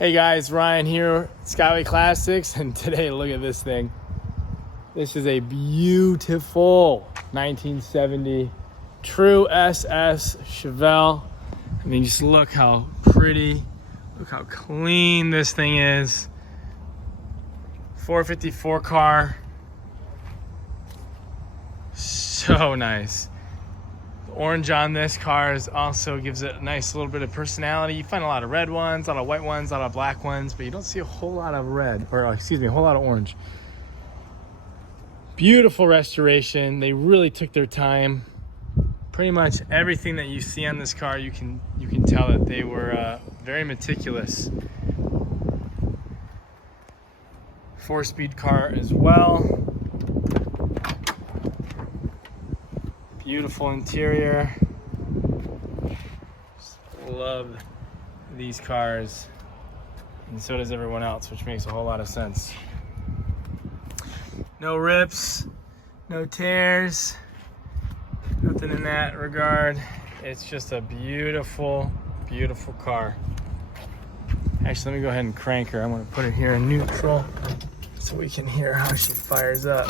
Hey guys, Ryan here, Skyway Classics, and today look at this thing. This is a beautiful 1970 true SS Chevelle. I mean, just look how pretty, look how clean this thing is. 454 car. So nice. The orange on this car also gives it a nice little bit of personality. You find a lot of red ones, a lot of white ones, a lot of black ones, but you don't see a whole lot of red, or excuse me, a whole lot of orange. Beautiful restoration. They really took their time. Pretty much everything that you see on this car, you can tell that they were very meticulous. 4-speed car as well. Beautiful interior. Just love these cars, and so does everyone else, which makes a whole lot of sense. No rips, no tears, nothing in that regard. It's just a beautiful, beautiful car. Actually, let me go ahead and crank her. I'm going to put it here in neutral so we can hear how she fires up.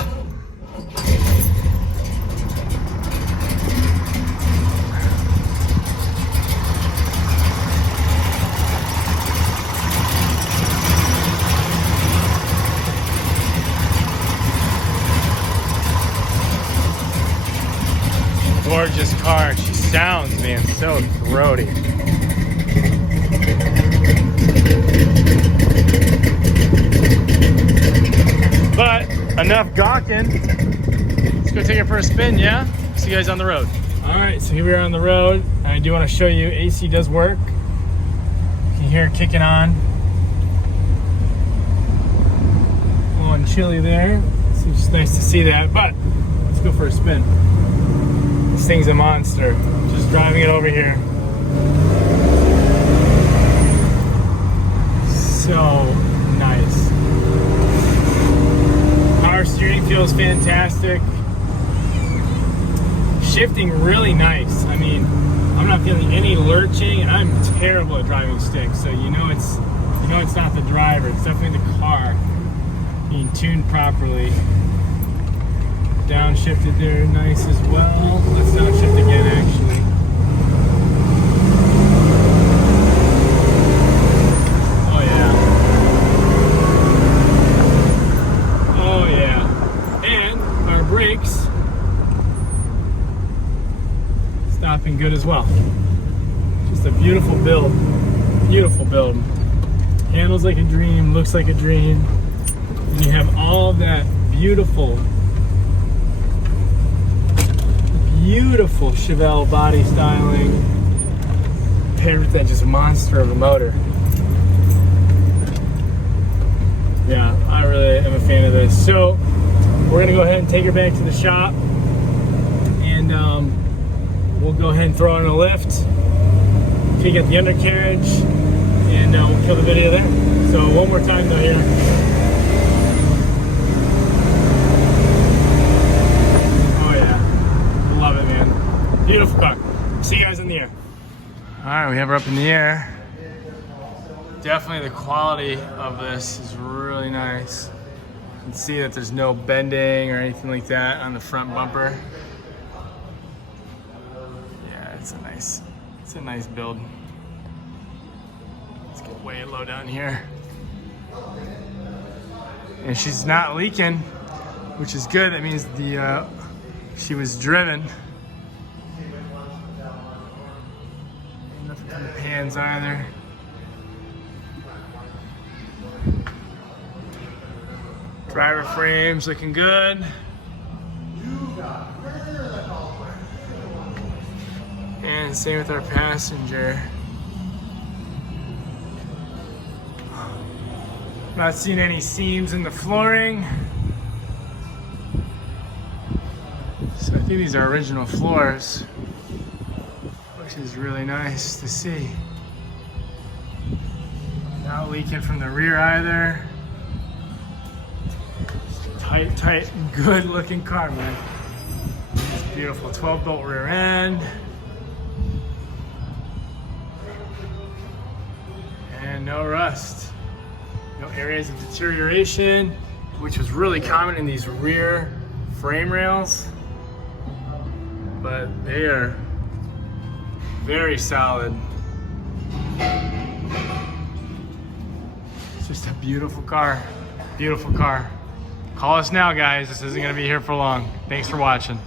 Gorgeous car. She sounds, man, so throaty. But enough gawking. Let's go take it for a spin, yeah? See you guys on the road. All right, so here we are on the road. I do want to show you AC does work. You can hear it kicking on. Blowing chilly there. So it's just nice to see that, but let's go for a spin. This thing's a monster. Just driving it over here. So nice. Power steering feels fantastic. Shifting really nice. I mean, I'm not feeling any lurching, and I'm terrible at driving stick. So you know it's not the driver. It's definitely the car being tuned properly. Downshifted there, nice as well. Let's downshift again, actually. Oh yeah. Oh yeah. And our brakes stopping good as well. Just a beautiful build. Beautiful build. Handles like a dream, looks like a dream. And you have all that beautiful Chevelle body styling paired with that just monster of a motor. Yeah, I really am a fan of this. So we're gonna go ahead and take her back to the shop, and we'll go ahead and throw her in a lift, take out the undercarriage, and we'll kill the video there. So one more time though here. Beautiful car. See you guys in the air. All right, we have her up in the air. Definitely the quality of this is really nice. You can see that there's no bending or anything like that on the front bumper. Yeah, it's a nice build. Let's get way low down here. And she's not leaking, which is good. That means she was driven. Nothing on the pans either. Driver frame's looking good. And same with our passenger. Not seeing any seams in the flooring. So I think these are original floors, which is really nice to see. Not leaking from the rear either. Tight, good looking car, man. It's beautiful. 12 bolt rear end. And no rust, no areas of deterioration, which was really common in these rear frame rails, but they are very solid. It's just a beautiful car, beautiful car. Call us now, guys. This isn't gonna be here for long. Thanks for watching.